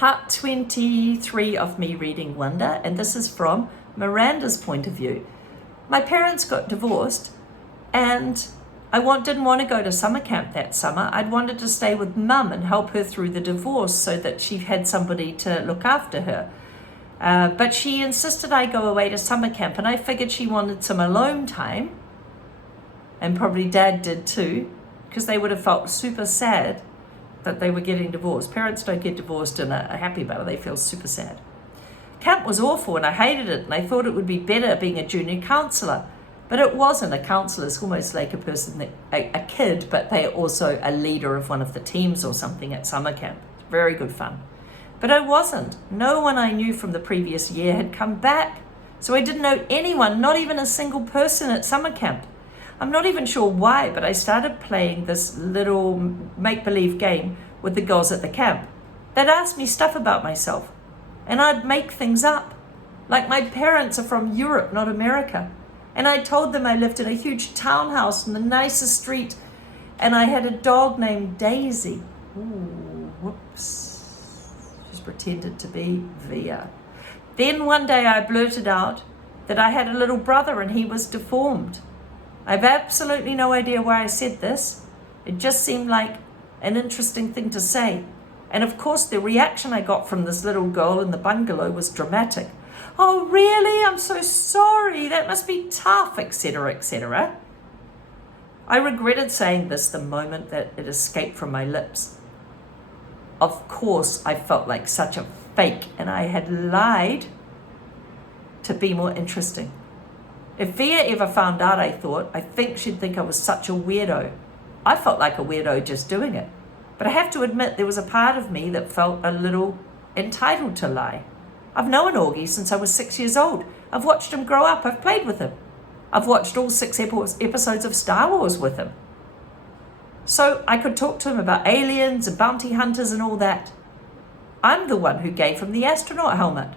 Part 23 of me reading Wonder, and this is from Miranda's point of view. My parents got divorced, and I didn't want to go to summer camp that summer. I'd wanted to stay with Mum and help her through the divorce so that she had somebody to look after her. But she insisted I go away to summer camp, and I figured she wanted some alone time, and probably Dad did too, because they would have felt super sad that they were getting divorced. Parents don't get divorced and are happy about it. They feel super sad. Camp was awful and I hated it, and I thought it would be better being a junior counselor. But it wasn't. A counselor is almost like a kid, but they are also a leader of one of the teams or something at summer camp. Very good fun. But I wasn't. No one I knew from the previous year had come back. So I didn't know anyone, not even a single person at summer camp. I'm not even sure why, but I started playing this little make-believe game with the girls at the camp. They'd ask me stuff about myself, and I'd make things up. Like my parents are from Europe, not America. And I told them I lived in a huge townhouse in the nicest street, and I had a dog named Daisy. Ooh, whoops. She's pretended to be Via. Then one day I blurted out that I had a little brother and he was deformed. I've absolutely no idea why I said this. It just seemed like an interesting thing to say. And of course, the reaction I got from this little girl in the bungalow was dramatic. Oh, really? I'm so sorry. That must be tough, etc., etc. I regretted saying this the moment that it escaped from my lips. Of course, I felt like such a fake, and I had lied to be more interesting. If Via ever found out, I thought, I think she'd think I was such a weirdo. I felt like a weirdo just doing it. But I have to admit, there was a part of me that felt a little entitled to lie. I've known Augie since I was 6 years old. I've watched him grow up. I've played with him. I've watched all 6 episodes of Star Wars with him. So I could talk to him about aliens and bounty hunters and all that. I'm the one who gave him the astronaut helmet.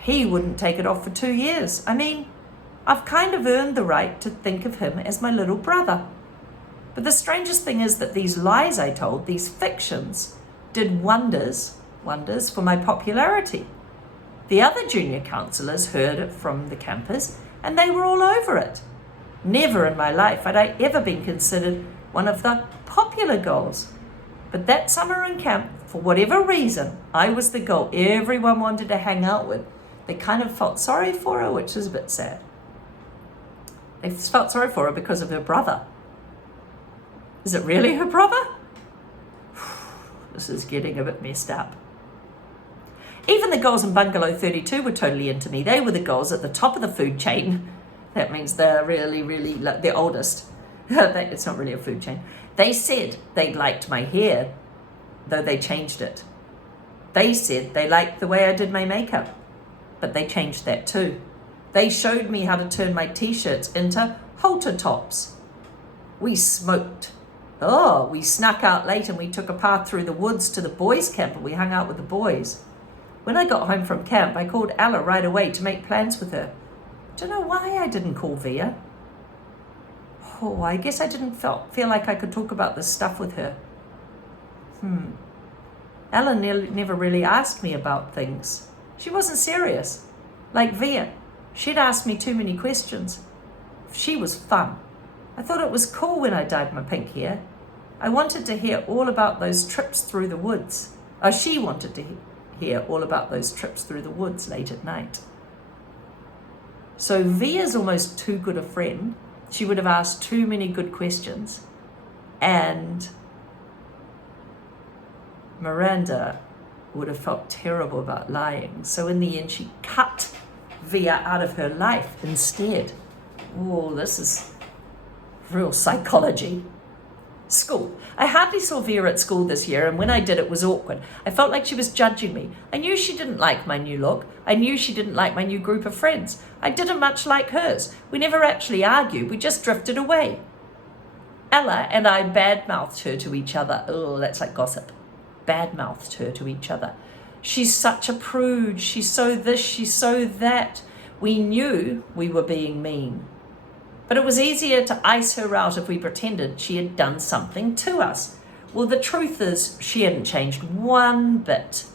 He wouldn't take it off for 2 years. I mean, I've kind of earned the right to think of him as my little brother. But the strangest thing is that these lies I told, these fictions, did wonders for my popularity. The other junior counselors heard it from the campers, and they were all over it. Never in my life had I ever been considered one of the popular girls. But that summer in camp, for whatever reason, I was the girl everyone wanted to hang out with. They kind of felt sorry for her, which is a bit sad. They felt sorry for her because of her brother. Is it really her brother? This is getting a bit messed up. Even the girls in Bungalow 32 were totally into me. They were the girls at the top of the food chain. That means they're really, they're oldest. It's not really a food chain. They said they liked my hair, though they changed it. They said they liked the way I did my makeup, but they changed that too. They showed me how to turn my t-shirts into halter tops. We smoked. We snuck out late and we took a path through the woods to the boys' camp, and we hung out with the boys. When I got home from camp, I called Ella right away to make plans with her. Don't know why I didn't call Via. I guess I didn't feel like I could talk about this stuff with her. Ella never really asked me about things. She wasn't serious. Like Via, she'd ask me too many questions. She was fun. I thought it was cool when I dyed my pink hair. I wanted to hear all about those trips through the woods. She wanted to hear all about those trips through the woods late at night. So Via's almost too good a friend. She would have asked too many good questions. And Miranda would have felt terrible about lying. So in the end, she cut Via out of her life instead. This is real psychology. School. I hardly saw Via at school this year, and when I did, it was awkward. I felt like she was judging me. I knew she didn't like my new look. I knew she didn't like my new group of friends. I didn't much like hers. We never actually argued. We just drifted away. Ella and I badmouthed her to each other. That's like gossip. Badmouthed her to each other. She's such a prude. She's so this, she's so that. We knew we were being mean. But it was easier to ice her out if we pretended she had done something to us. Well, the truth is, she hadn't changed one bit.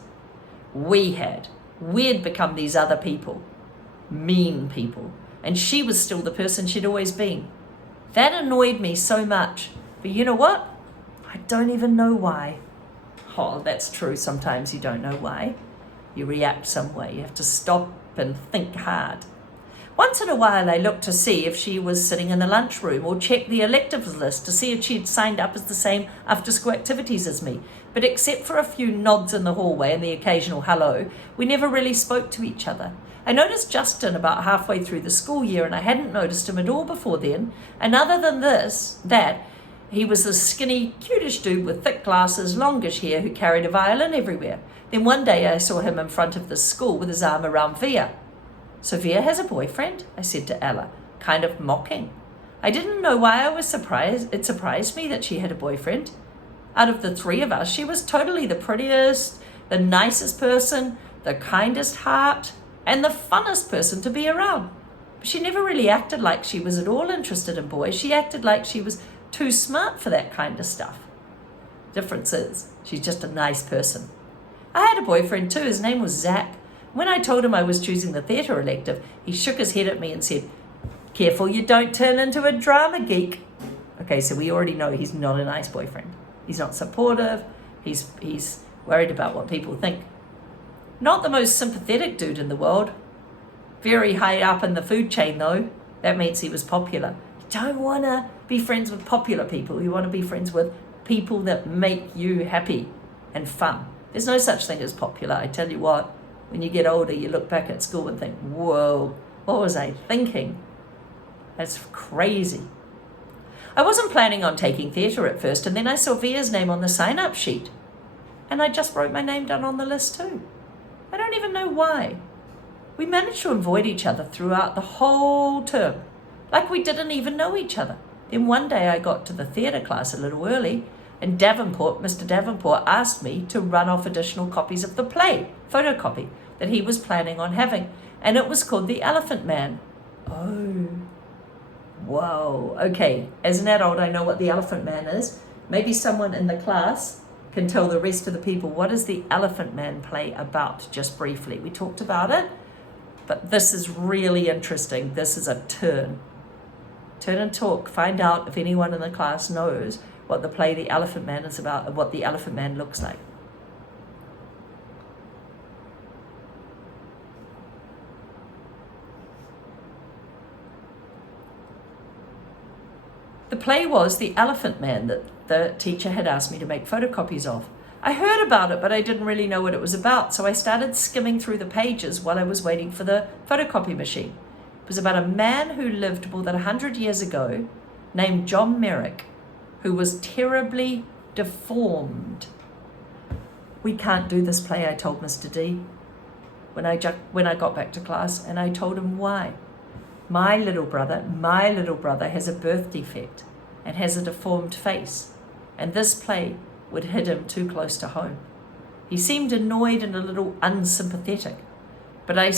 We had. We'd become these other people, mean people, and she was still the person she'd always been. That annoyed me so much. But you know what? I don't even know why. Oh, that's true. Sometimes you don't know why. You react some way. You have to stop and think hard. Once in a while, I looked to see if she was sitting in the lunchroom or checked the electives list to see if she had signed up as the same after-school activities as me. But except for a few nods in the hallway and the occasional hello, we never really spoke to each other. I noticed Justin about halfway through the school year, and I hadn't noticed him at all before then. And other than that, he was a skinny, cutish dude with thick glasses, longish hair, who carried a violin everywhere. Then one day I saw him in front of the school with his arm around Via. "So Via has a boyfriend?" I said to Ella, kind of mocking. I didn't know why I was surprised. It surprised me that she had a boyfriend. Out of the three of us, she was totally the prettiest, the nicest person, the kindest heart, and the funnest person to be around. But she never really acted like she was at all interested in boys. She acted like she was too smart for that kind of stuff. Difference is, she's just a nice person. I had a boyfriend too. His name was Zach. When I told him I was choosing the theatre elective, he shook his head at me and said, "Careful you don't turn into a drama geek." Okay, so we already know he's not a nice boyfriend. He's not supportive. He's worried about what people think. Not the most sympathetic dude in the world. Very high up in the food chain though. That means he was popular. You don't want to be friends with popular people. You want to be friends with people that make you happy and fun. There's no such thing as popular. I tell you what, when you get older, you look back at school and think, whoa, what was I thinking? That's crazy. I wasn't planning on taking theatre at first, and then I saw Via's name on the sign-up sheet. And I just wrote my name down on the list too. I don't even know why. We managed to avoid each other throughout the whole term, like we didn't even know each other. Then one day I got to the theatre class a little early, and Mr. Davenport asked me to run off additional copies of the play, photocopy, that he was planning on having, and it was called The Elephant Man. Oh, whoa, okay, as an adult I know what The Elephant Man is. Maybe someone in the class can tell the rest of the people, what is The Elephant Man play about, just briefly. We talked about it, but this is really interesting. This is a turn. Turn and talk, find out if anyone in the class knows what the play The Elephant Man is about and what the Elephant Man looks like. The play was The Elephant Man that the teacher had asked me to make photocopies of. I heard about it, but I didn't really know what it was about, so I started skimming through the pages while I was waiting for the photocopy machine. It was about a man who lived more than 100 years ago, named John Merrick, who was terribly deformed. "We can't do this play," I told Mr. D when I got back to class, and I told him why. My little brother has a birth defect and has a deformed face, and this play would hit him too close to home. He seemed annoyed and a little unsympathetic, but I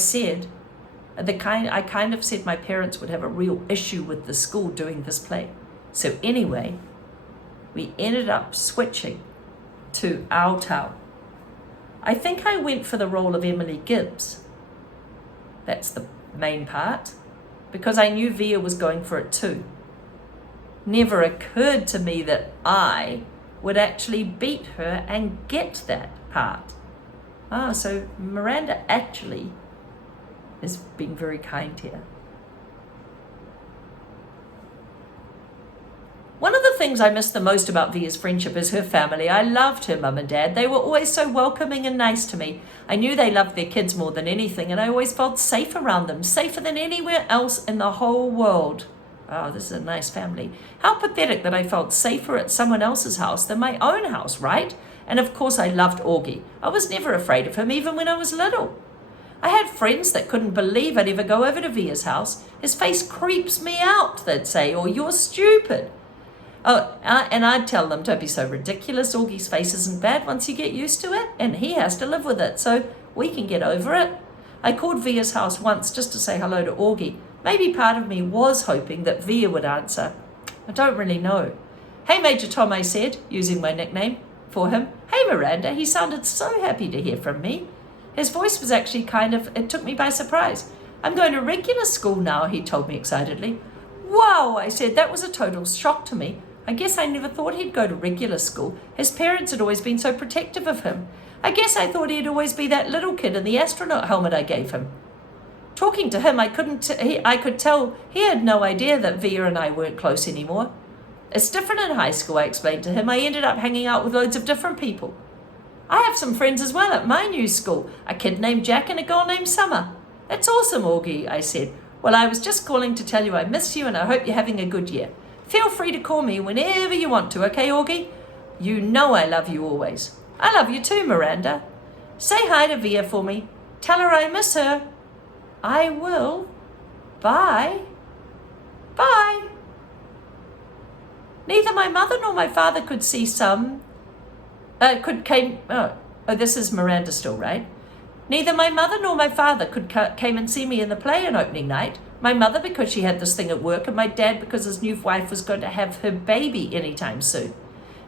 kind of said my parents would have a real issue with the school doing this play. So anyway, we ended up switching to our town. I think I went for the role of Emily Gibbs. That's the main part, because I knew Via was going for it too. Never occurred to me that I would actually beat her and get that part. So Miranda actually is being very kind here. One of the things I miss the most about Via's friendship is her family. I loved her mum and dad. They were always so welcoming and nice to me. I knew they loved their kids more than anything, and I always felt safe around them, safer than anywhere else in the whole world. Oh, this is a nice family. How pathetic that I felt safer at someone else's house than my own house, right? And of course I loved Augie. I was never afraid of him, even when I was little. I had friends that couldn't believe I'd ever go over to Via's house. "His face creeps me out," they'd say, or "You're stupid." And I'd tell them, "Don't be so ridiculous. Augie's face isn't bad once you get used to it, and he has to live with it, so we can get over it." I called Via's house once just to say hello to Augie. Maybe part of me was hoping that Via would answer. I don't really know. Hey, Major Tom, I said, using my nickname for him. Hey, Miranda. He sounded so happy to hear from me. His voice was actually it took me by surprise. I'm going to regular school now, he told me excitedly. Wow, I said, that was a total shock to me. I guess I never thought he'd go to regular school. His parents had always been so protective of him. I guess I thought he'd always be that little kid in the astronaut helmet I gave him. Talking to him, I could tell he had no idea that Via and I weren't close anymore. It's different in high school, I explained to him. I ended up hanging out with loads of different people. I have some friends as well at my new school, a kid named Jack and a girl named Summer. That's awesome, Augie, I said. Well, I was just calling to tell you I miss you and I hope you're having a good year. Feel free to call me whenever you want to, okay, Augie? You know I love you always. I love you too, Miranda. Say hi to Via for me. Tell her I miss her. I will. Bye. Bye. Neither my mother nor my father could see this is Miranda still, right? Neither my mother nor my father came and see me in the play on opening night. My mother because she had this thing at work, and my dad because his new wife was going to have her baby anytime soon.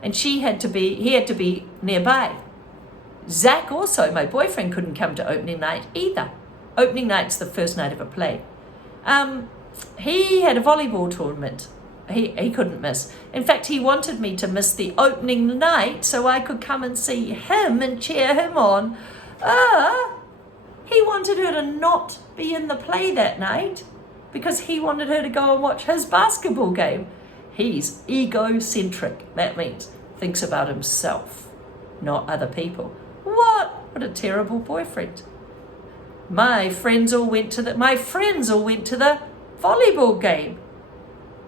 And he had to be nearby. Zach also, my boyfriend, couldn't come to opening night either. Opening night's the first night of a play. He had a volleyball tournament he couldn't miss. In fact, he wanted me to miss the opening night so I could come and see him and cheer him on. He wanted her to not be in the play that night because he wanted her to go and watch his basketball game. He's egocentric. That means thinks about himself, not other people. What a terrible boyfriend. My friends all went to the volleyball game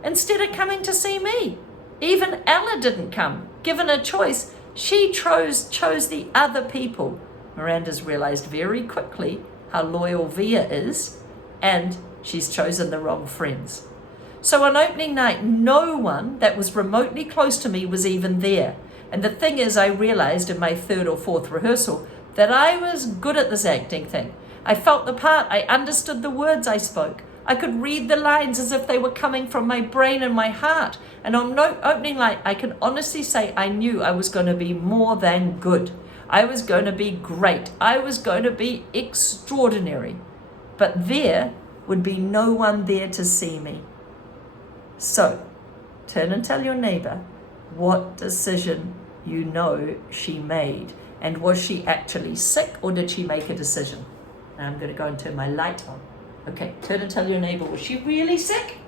instead of coming to see me. Even Ella didn't come. Given a choice, she chose the other people. Miranda's realized very quickly how loyal Via is, and she's chosen the wrong friends. So on opening night, no one that was remotely close to me was even there. And the thing is, I realized in my third or fourth rehearsal that I was good at this acting thing. I felt the part. I understood the words I spoke. I could read the lines as if they were coming from my brain and my heart. And on opening night, I can honestly say I knew I was going to be more than good. I was going to be great. I was going to be extraordinary. But there would be no one there to see me. So, turn and tell your neighbor what decision you know she made. And was she actually sick or did she make a decision? Now I'm going to go and turn my light on. Okay, turn and tell your neighbor, was she really sick?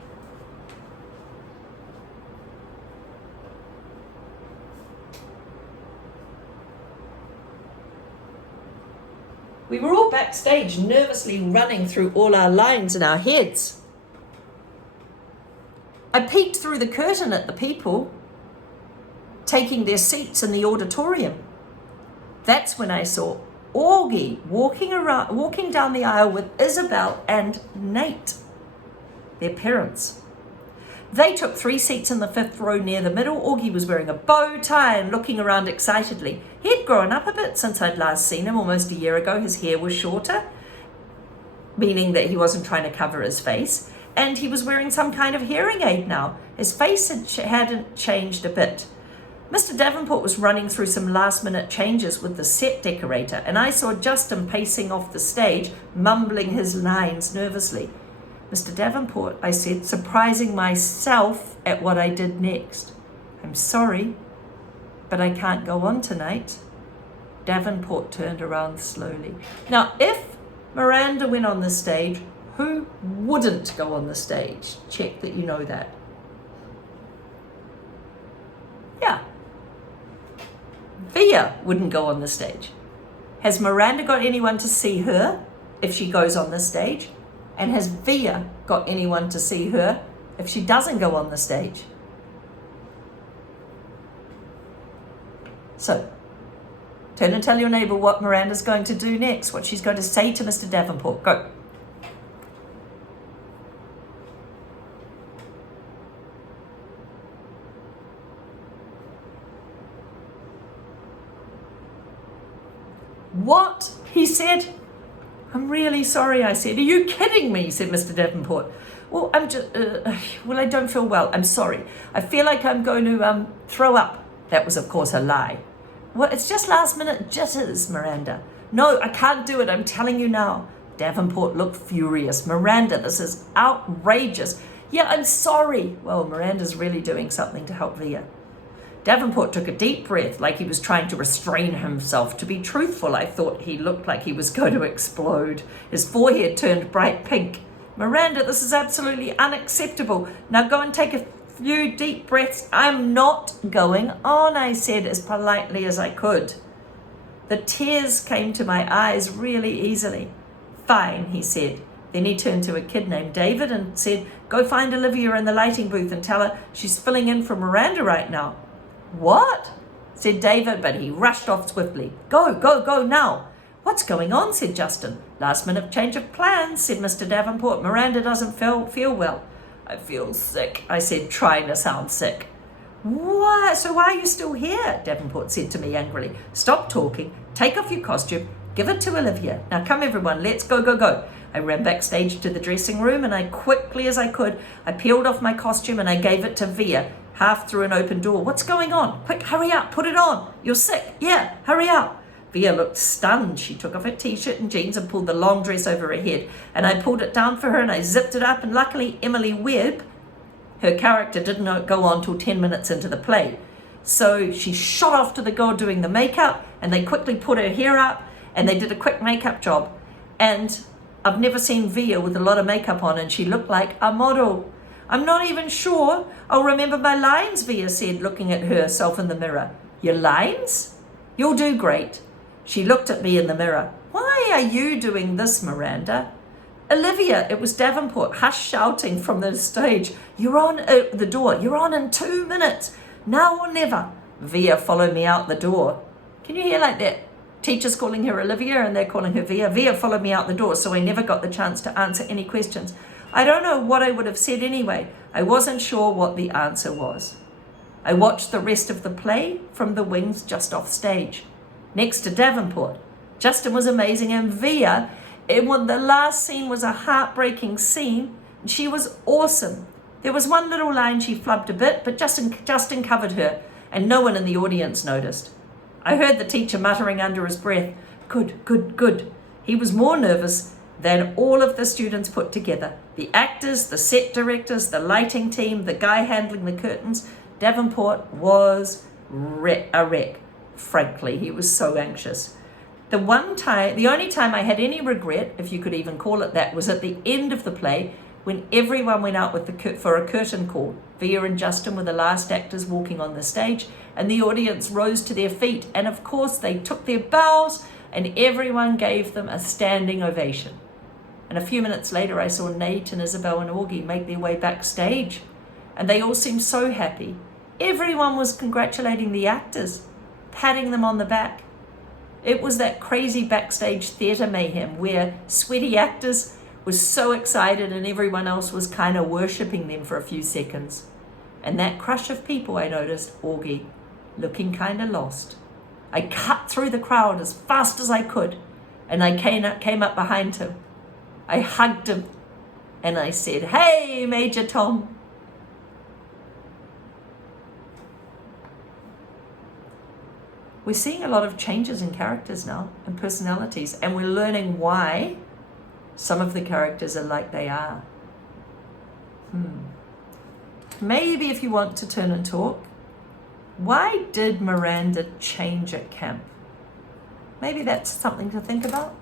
We were all backstage nervously running through all our lines in our heads. I peeked through the curtain at the people taking their seats in the auditorium. That's when I saw Augie walking down the aisle with Isabel and Nate, their parents. They took 3 seats in the 5th row near the middle. Augie was wearing a bow tie and looking around excitedly. He had grown up a bit since I'd last seen him almost a year ago. His hair was shorter, meaning that he wasn't trying to cover his face. And he was wearing some kind of hearing aid now. His face hadn't changed a bit. Mr. Davenport was running through some last-minute changes with the set decorator, and I saw Justin pacing off the stage, mumbling his lines nervously. Mr. Davenport, I said, surprising myself at what I did next. I'm sorry, but I can't go on tonight. Davenport turned around slowly. Now, if Miranda went on the stage, who wouldn't go on the stage? Check that you know that. Yeah. Via wouldn't go on the stage. Has Miranda got anyone to see her if she goes on the stage? And has Via got anyone to see her if she doesn't go on the stage? So, turn and tell your neighbor what Miranda's going to do next, what she's going to say to Mr. Davenport. Go. What? He said. I'm really sorry, I said. Are you kidding me? Said Mr. Davenport. Well, I don't feel well. I'm sorry. I feel like I'm going to throw up. That was, of course, a lie. Well, it's just last minute jitters, Miranda. No, I can't do it. I'm telling you now. Davenport looked furious. Miranda, this is outrageous. Yeah, I'm sorry. Well, Miranda's really doing something to help Via. Davenport took a deep breath, like he was trying to restrain himself. To be truthful, I thought he looked like he was going to explode. His forehead turned bright pink. Miranda, this is absolutely unacceptable. Now go and take a few deep breaths. I'm not going on, I said as politely as I could. The tears came to my eyes really easily. Fine, he said. Then he turned to a kid named David and said, go find Olivia in the lighting booth and tell her she's filling in for Miranda right now. What? Said David, but he rushed off swiftly. Go, go, go now. What's going on? Said Justin. Last minute change of plans, said Mr. Davenport. Miranda doesn't feel well. I feel sick, I said, trying to sound sick. What? So why are you still here? Davenport said to me angrily. Stop talking. Take off your costume. Give it to Olivia. Now come everyone, let's go, go, go. I ran backstage to the dressing room and I quickly as I could, I peeled off my costume and I gave it to Via, half through an open door. What's going on? Quick, hurry up, put it on. You're sick. Yeah, hurry up. Via looked stunned. She took off her t-shirt and jeans and pulled the long dress over her head. And I pulled it down for her and I zipped it up. And luckily, Emily Webb, her character didn't go on till 10 minutes into the play. So she shot off to the girl doing the makeup and they quickly put her hair up and they did a quick makeup job. And I've never seen Via with a lot of makeup on and she looked like a model. I'm not even sure I'll remember my lines, Via said, looking at herself in the mirror. Your lines? You'll do great. She looked at me in the mirror. Why are you doing this, Miranda? Olivia, it was Davenport, hush shouting from the stage. You're on the door. You're on in 2 minutes. Now or never. Via followed me out the door. Can you hear like that? Teacher's calling her Olivia and they're calling her Via. Via followed me out the door, so I never got the chance to answer any questions. I don't know what I would have said anyway. I wasn't sure what the answer was. I watched the rest of the play from the wings just off stage, next to Davenport. Justin was amazing and Via, the last scene was a heartbreaking scene. And she was awesome. There was one little line she flubbed a bit, but Justin covered her and no one in the audience noticed. I heard the teacher muttering under his breath, good, good, good. He was more nervous than all of the students put together. The actors, the set directors, the lighting team, the guy handling the curtains. Davenport was a wreck. Frankly, he was so anxious. The only time I had any regret, if you could even call it that, was at the end of the play when everyone went out for a curtain call. Via and Justin were the last actors walking on the stage and the audience rose to their feet and of course they took their bows and everyone gave them a standing ovation. And a few minutes later I saw Nate and Isabel and Augie make their way backstage and they all seemed so happy. Everyone was congratulating the actors, patting them on the back. It was that crazy backstage theatre mayhem where sweaty actors was so excited and everyone else was kind of worshipping them for a few seconds. And that crush of people, I noticed Augie looking kind of lost. I cut through the crowd as fast as I could and I came up behind him. I hugged him and I said, "Hey, Major Tom." We're seeing a lot of changes in characters now and personalities, and we're learning why some of the characters are like they are. Maybe if you want to turn and talk, why did Miranda change at camp? Maybe that's something to think about.